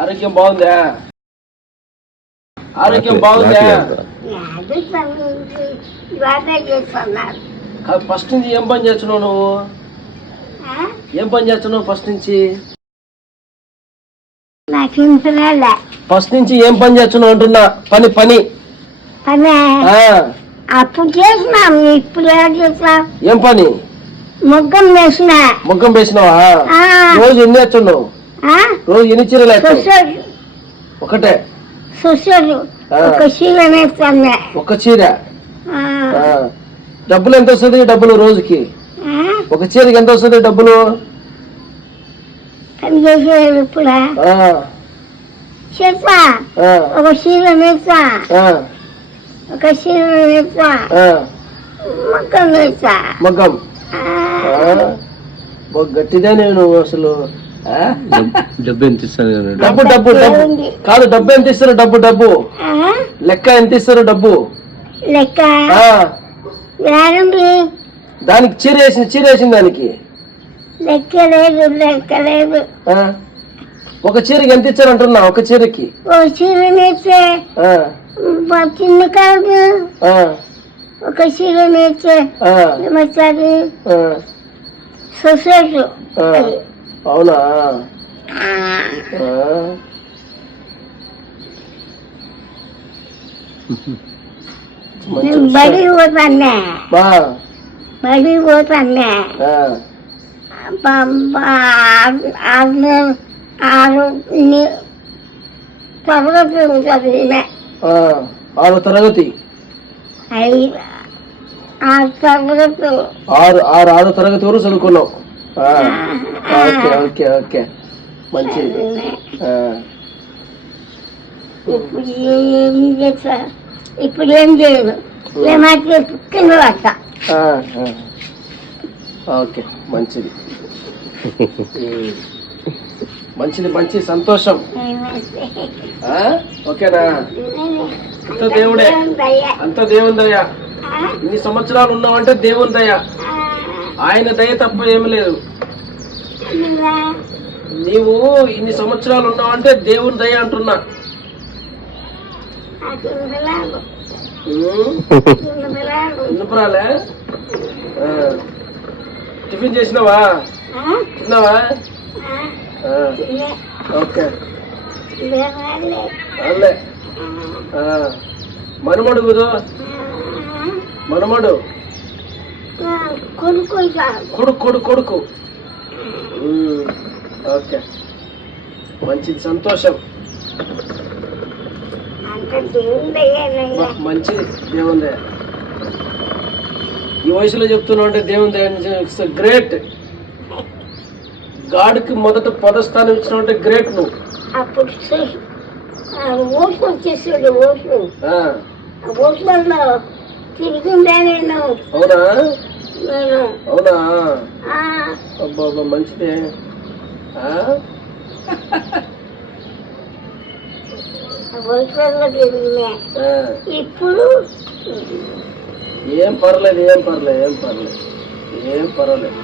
ఆరోగ్యం బాగుందా? ఆరోగ్యం బాగుందా? ఫస్ట్ నుంచి ఏం పని చేస్తున్నావు నువ్వు? ఏం పని చేస్తున్నావు ఫస్ట్ నుంచి? ఫస్ట్ నుంచి ఏం పని చేస్తున్నావు అంటున్నా. పని పని అప్పుడు చేసినాం, ఇప్పుడు ఏం పని? మొగ్గం వేసిన. మొగ్గం వేసినావా? రోజు ఎన్ని వేస్తున్నావు? రోజు ఎన్ని చీరలు వేస్తావు? ఒకటే ఒక చీర వేస్తాను. ఒక చీర డబ్బులు ఎంత వస్తుంది? డబ్బులు రోజుకి ఒక చీరకి ఎంత వస్తుంది డబ్బులు? పని చేసేది ఇప్పుడు చేస్తా. ఒక చీర వేస్తా, ఒక చీర వేస్తా, మగ్గం వేస్తా. మగ్గం గట్టిగా నేను అసలు డబ్బు ఎంత ఇస్తారు? డబ్బు డబ్బు డబ్బు కాదు, డబ్బు ఎంత ఇస్తారు? డబ్బు డబ్బు లెక్క ఎంత ఇస్తారు? డబ్బు లెక్క దానికి చీర వేసింది దానికి లెక్క లేదు, లెక్క లేదు. ఒక చీరకి ఎంత ఇచ్చారు అంటున్నా? ఒక చీరకి ఒక చీర వేస్తే చిన్న కాదు, ఒక చీర వేస్తే ఏమవుతుంది? సొసైటీ. అవునా? బడి పోతానే, బడి పోతానే. 6 తరగతి ఉంటుంది. 6 తరగతి? 6 తరగతి. 6 తరగతి వరకు చదువుకున్నావు. ఓకే ఓకే ఓకే, మంచిది. ఇప్పుడు ఏం చేయదు, ఏమైతే కింద పడతా. ఓకే, మంచిది మంచిది, మంచి సంతోషం. ఓకేనా? అంత దేవుడే, అంత దేవుని దయ. ఇన్ని సంవత్సరాలు ఉన్నావంటే దేవుని దయ, ఆయన దయ తప్ప ఏమి లేదు. నీవు ఇన్ని సంవత్సరాలు ఉన్నావంటే దేవుని దయ అంటున్నా. ఇన్నపురాలే టిఫిన్ చేసినావా? తిన్నావా? ఓకే. అల్లే మనమడు గురు, మనమడు కొడుకు కొడుకు. ఓకే, మంచిది, సంతోషం. మంచిది, దేవుని దయ. ఈ వయసులో చెప్తున్నావు అంటే దేవుని దయ. It's great. గాడికి మొదట పదస్థానం ఇచ్చిన అంటే గ్రేట్ నువ్వు. అప్పుడు ఓట్లు వచ్చేసాడు, ఓట్లలో తిరిగిందా నేను. అవునా? అవునా? అబ్బా, మంచిదే. ఓట్లలో తిరిగినా. ఇప్పుడు ఏం పర్లేదు, ఏం పర్లేదు, ఏం పర్లేదు, ఏం పర్వాలేదు.